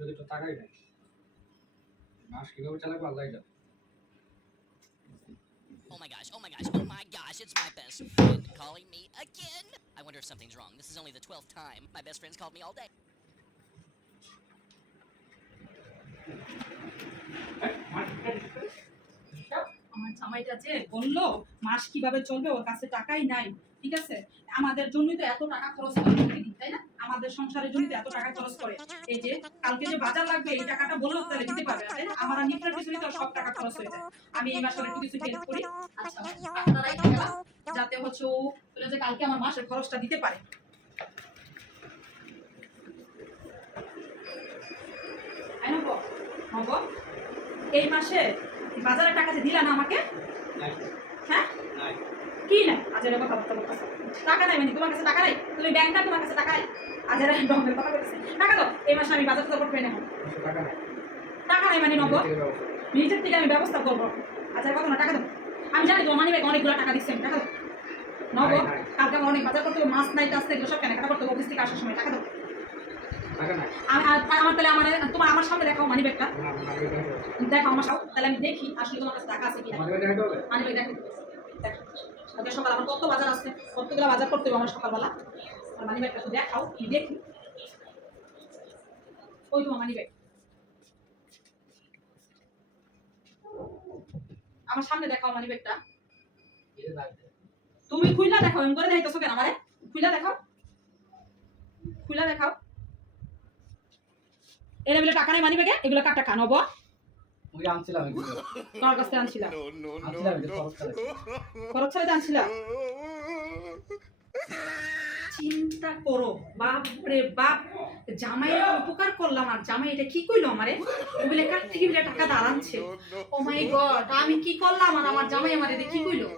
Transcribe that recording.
যদি তো টাকাই নাই মাস কিভাবে চালাবো আল্লাহই জানে। Oh my gosh, oh my gosh, oh my gosh, it's my best friend calling me again. I wonder if something's wrong. This is only the 12th time my best friend's called me all day. আমার জামাইটা যে বললো মাস কিভাবে চলবে, ওর কাছে টাকাই নাই। ঠিক আছে, আমাদের জন্যই তো এত টাকা খরচ করে প্রতিদিন, তাই না? আমাদের সংসারের জন্য তো এত টাকা খরচ করে। এই যে কালকে যে বাজার লাগবে এই টাকাটা বললো তাহলে দিতে পারবে না, তাই না? আমার নিফার পিছনে তো সব টাকা খরচ হয়ে যায়। আমি এই মাসে একটু কিছু হেল্প করি। আচ্ছা, আপনারাই গেলাম যাতে হচ্ছে ও যে কালকে আমার মাসের খরচটা দিতে পারে। এই মাসে বাজারের টাকা যে দিলা না আমাকে, হ্যাঁ কি না আজের কথা বলতেছে, টাকা নাই মানে তোমার কাছে টাকা নাই? তুমি ব্যাংকটা তোমার কাছে টাকা নাই? আজের ডঙ্গের কথা বলতেছে, টাকা দাও। এই মাসে আমি বাজার করতে নেব, টাকা নাই মানে নব নিজের থেকে আমি ব্যবস্থা করবো। আচ্ছা কথা না, টাকা দাও। আমি জানি তোমার মানি ব্যাগ অনেকগুলো টাকা দিচ্ছেন, টাকা দাও নব। কালকে আমার অনেক বাজার করতে হবে, মাছ নাই টাছ নাই এগুলো সব কেনাকাটা করতে হবে অফিস থেকে আসার সময়, টাকা দাও। আমার তাহলে তোমার আমার সামনে দেখাও মানি ব্যাগটা, দেখো আমার সামনে, তাহলে আমি দেখি আসলে তোমার কাছে টাকা আছে কিনা। মানি ব্যাগ দেখো, দেখো সকাল আমার কত বাজার আছে, কতগুলো বাজার করতে হবে আমার সকালবেলা। মানি ব্যাগটা তো দেখাও, কি দেখি। ওই তোমার মানি ব্যাগ আমার সামনে দেখাও, মানি ব্যাগটা তুমি খুইলা দেখাও। এমন করে দেখাইতেছো কেন আমারে? খুইলা দেখাও, খুইলা দেখাও। এর বলে টাকা নাই মানি ব্যাগে, এগুলো কার টাকা নব? ওই আনছিলাম এগুলো কার কাছে আনছিলা? খরচ ছাড়া আনছিলা? চিন্তা করো, বাপ রে বাপ, জামাইয়ের উপকার করলাম আর জামাই এটা কি কইলো আমারে? ওগুলো কার থেকে টাকা দাঁড়াচ্ছে। ও মাই গড, আমি কি করলাম আর আমার জামাই আমারে কি কইলো?